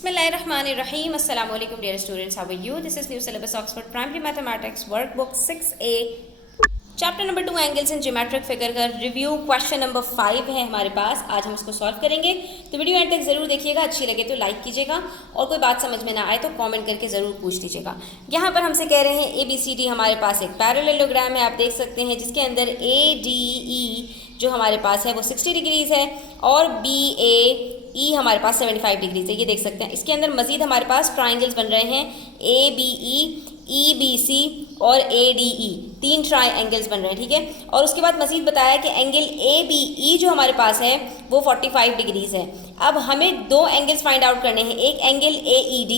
Bismillahirrahmanirrahim. Assalamu alaikum dear students. How are you? This is new syllabus Oxford Primary Mathematics Workbook 6A. Chapter number 2 angles and geometric figure का review question number 5 है हमारे पास। आज हम इसको solve करेंगे, तो video and तक जरूर देखिएगा। अच्छी लगे तो लाइक कीजिएगा और कोई बात समझ में ना आए तो कमेंट करके ज़रूर पूछ लीजिएगा। यहाँ पर हमसे कह रहे हैं ABCD हमारे पास एक पैरेललोग्राम है, आप देख सकते हैं, जिसके अंदर ADE जो हमारे पास है वो 60 डिग्रीज है और BAE हमारे पास 75 डिग्रीज है। ये देख सकते हैं। इसके अंदर मजीद हमारे पास ट्राइंगल्स बन रहे हैं ABE, EBC और ADE, 3 ट्राइंगल्स बन रहे हैं, ठीक है। और उसके बाद मजीद बताया कि एंगल ABE जो हमारे पास है वो 45 डिग्रीज है। अब हमें 2 एंगल्स फाइंड आउट करने हैं, एक एंगल AED,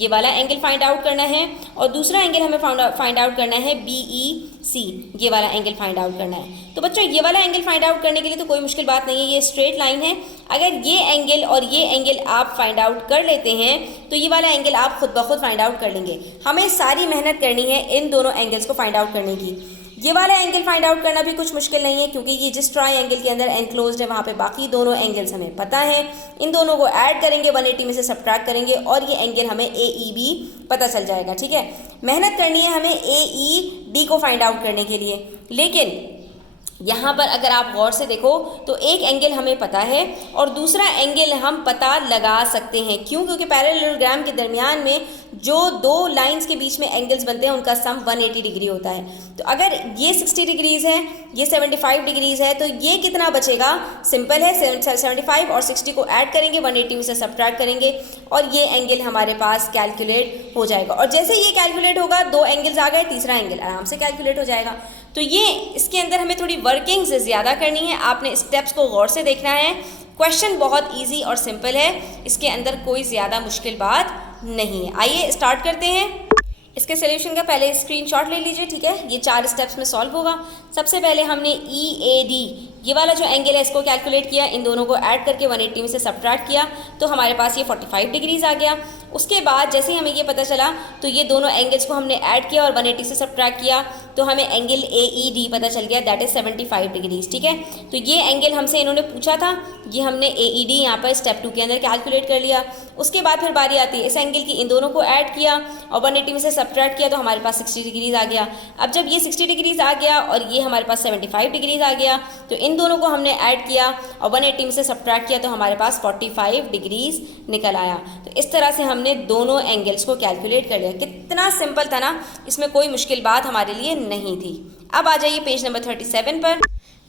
ये वाला एंगल फाइंड आउट करना है, और दूसरा एंगल हमें फाइंड आउट करना है BEC, ये वाला एंगल फाइंड आउट करना है। तो बच्चों ये वाला एंगल फाइंड आउट करने के लिए तो कोई मुश्किल बात नहीं है, ये स्ट्रेट लाइन है। अगर ये एंगल और ये एंगल आप फाइंड आउट कर लेते हैं तो ये वाला एंगल आप खुद ब खुद फाइंड आउट कर लेंगे। हमें सारी मेहनत करनी है इन दोनों एंगल्स को फाइंड आउट करने की। ये वाला एंगल फाइंड आउट करना भी कुछ मुश्किल नहीं है, क्योंकि ये जिस ट्रायंगल के अंदर एनक्लोज्ड है वहाँ पे बाकी दोनों एंगल्स हमें पता है। इन दोनों को ऐड करेंगे, 180 में से सब्ट्रैक्ट करेंगे और ये एंगल हमें AEB पता चल जाएगा, ठीक है। मेहनत करनी है हमें AED को फाइंड आउट करने के लिए। लेकिन यहाँ पर अगर आप गौर से देखो तो एक एंगल हमें पता है और दूसरा एंगल हम पता लगा सकते हैं। क्यों? क्योंकि पैरेललोग्राम के दरमियान में जो 2 लाइंस के बीच में एंगल्स बनते हैं उनका सम 180 डिग्री होता है। तो अगर ये 60 डिग्रीज है, ये 75 डिग्रीज है, तो ये कितना बचेगा? सिंपल है, 75 और 60 को ऐड करेंगे, 180 में से सब्ट्रैक्ट करेंगे और ये एंगल हमारे पास कैलकुलेट हो जाएगा। और जैसे ये कैलकुलेट होगा, 2 एंगल्स आ गए, तीसरा एंगल आराम से कैलकुलेट हो जाएगा। तो ये इसके अंदर हमें थोड़ी वर्किंग्स ज़्यादा करनी है, आपने स्टेप्स को गौर से देखना है। क्वेश्चन बहुत इजी और सिंपल है, इसके अंदर कोई ज़्यादा मुश्किल बात नहीं है। आइए स्टार्ट करते हैं। इसके सोल्यूशन का पहले स्क्रीनशॉट ले लीजिए, ठीक है। ये 4 स्टेप्स में सॉल्व होगा। सबसे पहले हमने EAD ये वाला जो एंगल है इसको कैलकुलेट किया, इन दोनों को ऐड करके 180 में से सब्ट्रैक्ट किया तो हमारे पास ये 45 डिग्रीज आ गया। उसके बाद जैसे ही हमें ये पता चला तो ये दोनों एंगल्स को हमने ऐड किया और 180 से सब्ट्रैक्ट किया तो हमें एंगल AED पता चल गया, दैट इज 75 डिग्रीज, ठीक है। तो ये एंगल हमसे इन्होंने पूछा था, ये हमने AED यहाँ पर स्टेप 2 के अंदर कैलकुलेट कर लिया। उसके बाद फिर बारी आती है इस एंगल की, इन दोनों को ऐड किया और 180 में से सब्ट्रैक्ट किया तो हमारे पास 60 डिग्रीज आ गया। अब जब ये 60 डिग्रीज आ गया और ये हमारे पास 75 डिग्रीज आ गया तो इन दोनों को हमने ऐड किया और 180 में से सब्ट्रैक्ट किया तो हमारे पास 45 डिग्रीज निकल आया। तो इस तरह से हमने दोनों एंगल्स को कैलकुलेट कर लिया। कितना सिंपल था ना, इसमें कोई मुश्किल बात हमारे लिए नहीं थी। अब आ जाइए पेज नंबर 37 पर।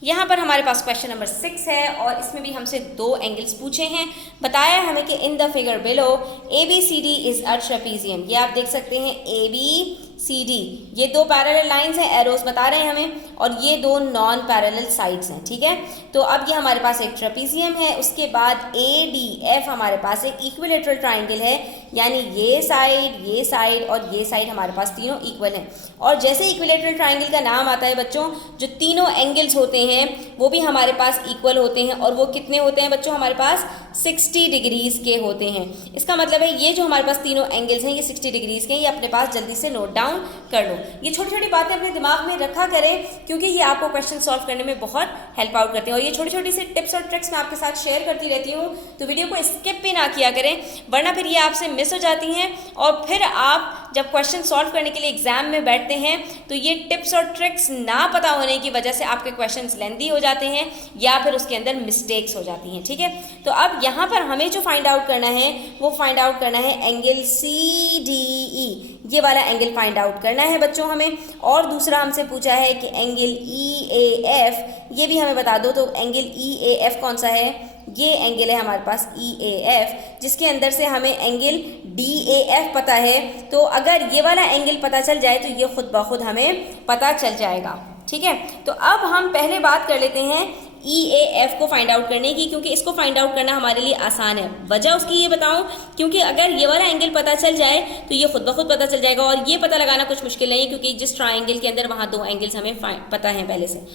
यहाँ पर हमारे पास क्वेश्चन नंबर 6 है और इसमें भी हमसे 2 एंगल्स पूछे हैं। बताया है हमें कि in the figure below ABCD is a trapezium. ये आप देख सकते हैं ABCD, ये 2 पैरेलल लाइंस हैं, एरोस बता रहे हैं हमें, और ये 2 नॉन पैरेलल साइड्स हैं, ठीक है। तो अब ये हमारे पास एक ट्रेपीजियम है। उसके बाद ADF हमारे पास एक इक्विलेटरल ट्राइंगल है, यानी ये साइड और ये साइड हमारे पास तीनों इक्वल हैं। और जैसे इक्विलेटरल ट्राइंगल का नाम आता है बच्चों, जो तीनों एंगल्स होते हैं वो भी हमारे पास इक्वल होते हैं। और वो कितने होते हैं बच्चों? हमारे पास 60 डिग्रीज के होते हैं। इसका मतलब है ये जो हमारे पास तीनों एंगल्स हैं ये 60 डिग्रीज के हैं। ये अपने पास जल्दी से नोट डाउन कर लो। ये छोटी छोटी बातें अपने दिमाग में रखा करें, क्योंकि ये आपको क्वेश्चन सॉल्व करने में बहुत हेल्प आउट करते हैं। और ये छोटी छोटी सी टिप्स और ट्रिक्स मैं आपके साथ शेयर करती रहती हूँ, तो वीडियो को स्किप भी ना किया करें, वरना फिर ये आपसे मिस हो जाती हैं और फिर आप जब क्वेश्चन सॉल्व करने के लिए एग्जाम में बैठते हैं तो ये टिप्स और ट्रिक्स ना पता होने की वजह से आपके क्वेश्चंस लेंथी हो जाते हैं या फिर उसके अंदर मिस्टेक्स हो जाती हैं, ठीक है। तो अब यहाँ पर हमें जो फाइंड आउट करना है वो फाइंड आउट करना है एंगल CDE, ये वाला एंगल फाइंड आउट करना है बच्चों हमें। और दूसरा हमसे पूछा है कि एंगल EAF, ये भी हमें बता दो। तो एंगल EAF कौन सा है? ये एंगल है हमारे पास EAF, जिसके अंदर से हमें एंगल DAF पता है। तो अगर ये वाला एंगल पता चल जाए तो ये खुद ब खुद हमें पता चल जाएगा, ठीक है। तो अब हम पहले बात कर लेते हैं EAF को फाइंड आउट करने की, क्योंकि इसको फाइंड आउट करना हमारे लिए आसान है। वजह उसकी ये बताऊं, क्योंकि अगर ये वाला एंगल पता चल जाए तो ये खुद ब खुद पता चल जाएगा और ये पता लगाना कुछ मुश्किल नहीं, क्योंकि जिस ट्राइंगल के अंदर वहाँ 2 एंगल्स हमें पता हैं पहले से।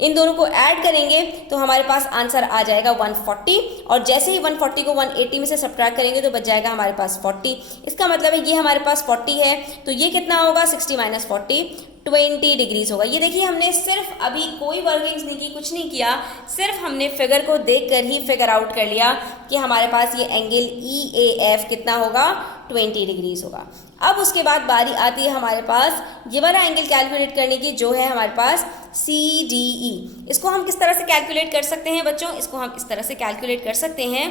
इन दोनों को ऐड करेंगे तो हमारे पास आंसर आ जाएगा 140, और जैसे ही 140 को 180 में से सब्ट्रैक्ट करेंगे तो बच जाएगा हमारे पास 40। इसका मतलब है ये हमारे पास 40 है तो ये कितना होगा? 60 - 40, 20 डिग्रीज होगा। ये देखिए हमने सिर्फ अभी कोई वर्किंग्स नहीं की, कुछ नहीं किया, सिर्फ हमने फिगर को देखकर ही फिगर आउट कर लिया कि हमारे पास ये एंगल EAF कितना होगा, 20 डिग्रीज होगा। अब उसके बाद बारी आती है हमारे पास ये वाला एंगल कैलकुलेट करने की, जो है हमारे पास CDE। इसको हम किस तरह से कैलकुलेट कर सकते हैं बच्चों, इसको हम इस तरह से कैलकुलेट कर सकते हैं।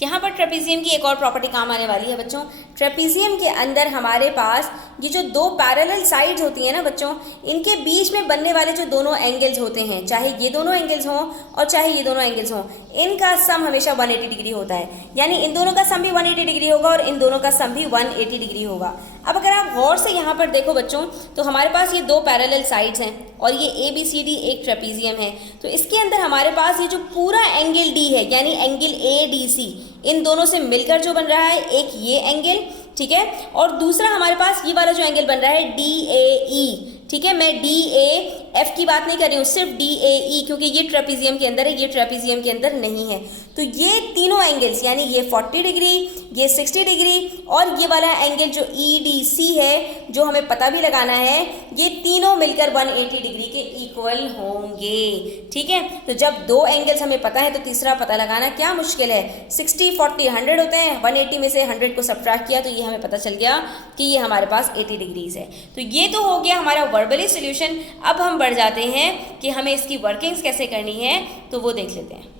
यहाँ पर ट्रेपीजियम की एक और प्रॉपर्टी काम आने वाली है बच्चों। ट्रेपीजियम के अंदर हमारे पास ये जो दो पैरेलल साइड्स होती हैं ना बच्चों, इनके बीच में बनने वाले जो दोनों एंगल्स होते हैं, चाहे ये दोनों एंगल्स हों और चाहे ये दोनों एंगल्स हों, इनका सम हमेशा 180 डिग्री होता है। यानी इन दोनों का सम भी 180 डिग्री होगा और इन दोनों का सम भी 180 डिग्री होगा। अब अगर आप गौर से यहाँ पर देखो बच्चों, तो हमारे पास ये दो पैरेलल साइड्स हैं और ये ABCD एक ट्रेपीजियम है। तो इसके अंदर हमारे पास ये जो पूरा एंगल D है, यानी एंगल ADC, इन दोनों से मिलकर जो बन रहा है एक ये एंगल, ठीक है, और दूसरा हमारे पास ये वाला जो एंगल बन रहा है DAE, ठीक है। मैं DAF की बात नहीं कर रही हूँ, सिर्फ DAE, क्योंकि ये ट्रेपीजियम के अंदर है, ये ट्रेपीजियम के अंदर नहीं है। तो ये तीनों एंगल्स, यानी ये 40 डिग्री, ये 60 डिग्री और ये वाला एंगल जो EDC है, जो हमें पता भी लगाना है, ये तीनों मिलकर 180 डिग्री के इक्वल होंगे, ठीक है। तो जब दो एंगल्स हमें पता है तो तीसरा पता लगाना क्या मुश्किल है। 60, 40, 100 होते हैं, 180 में से 100 को सब्ट्रैक्ट किया तो ये हमें पता चल गया कि ये हमारे पास 80 डिग्रीज है। तो ये तो हो गया हमारा वर्बली सॉल्यूशन। अब हम बढ़ जाते हैं कि हमें इसकी वर्किंग्स कैसे करनी है, तो वो देख लेते हैं।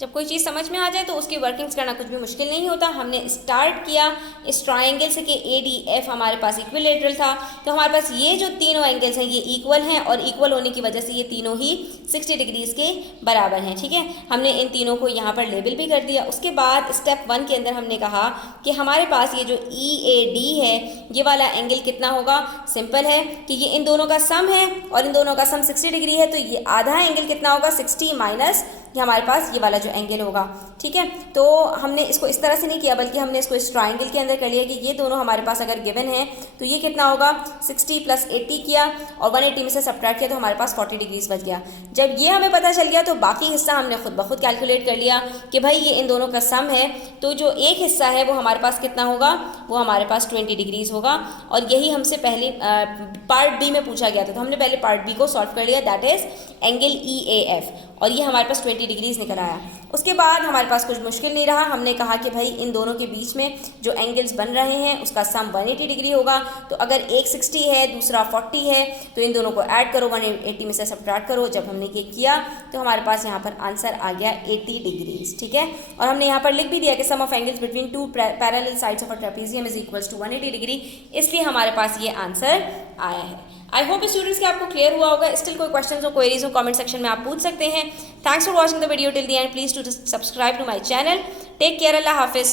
जब कोई चीज़ समझ में आ जाए तो उसकी वर्किंग्स करना कुछ भी मुश्किल नहीं होता। हमने स्टार्ट किया इस ट्रायंगल से कि ADF हमारे पास इक्विलेटरल था, तो हमारे पास ये जो तीनों एंगल्स हैं ये इक्वल हैं और इक्वल होने की वजह से ये तीनों ही 60 डिग्रीज के बराबर हैं, ठीक है। हमने इन तीनों को यहाँ पर लेबल भी कर दिया। उसके बाद स्टेप 1 के अंदर हमने कहा कि हमारे पास ये जो EAD है, ये वाला एंगल कितना होगा। सिंपल है कि ये इन दोनों का सम है और इन दोनों का सम 60 डिग्री है, तो ये आधा एंगल कितना होगा, 60 माइनस ये हमारे पास ये वाला जो एंगल होगा, ठीक है। तो हमने इसको इस तरह से नहीं किया, बल्कि हमने इसको इस ट्रायंगल के अंदर कर लिया कि ये दोनों हमारे पास अगर गिवन है तो ये कितना होगा, 60 + 80 किया और 180 में से सब्ट्रैक्ट किया तो हमारे पास 40 डिग्रीज बच गया। जब ये हमें पता चल गया तो बाकी हिस्सा हमने खुद ब खुद कैलकुलेट कर लिया कि भाई ये इन दोनों का सम है, तो जो एक हिस्सा है वो हमारे पास कितना होगा, वो हमारे पास 20 डिग्रीज होगा। और यही हमसे पहले पार्ट B में पूछा गया था, तो हमने पहले पार्ट B को सॉल्व कर लिया, दैट इज एंगल EAF, और ये हमारे पास 20 डिग्रीज निकल आया। उसके बाद हमारे पास कुछ मुश्किल नहीं रहा, हमने कहा कि भाई इन दोनों के बीच में जो एंगल्स बन रहे हैं उसका सम 180 डिग्री होगा। तो अगर एक 60 है दूसरा 40 है तो इन दोनों को ऐड करो, 180 में से सब्ट्रैक्ट करो। जब हमने ये किया तो हमारे पास यहाँ पर आंसर आ गया 80 डिग्रीज, ठीक है। और हमने यहाँ पर लिख भी दिया कि sum of angles between two parallel sides of a trapezium is equals to 180 degree, इसलिए हमारे पास ये आंसर आया है। आई होप स्टूडेंट्स कि आपको क्लियर हुआ होगा। स्टिल कोई क्वेश्चंस हो, क्वेरीज हो, कमेंट सेक्शन में आप पूछ सकते हैं। Thanks for watching the video till the end. Please to subscribe to my channel. Take care, अल्लाह हाफिज।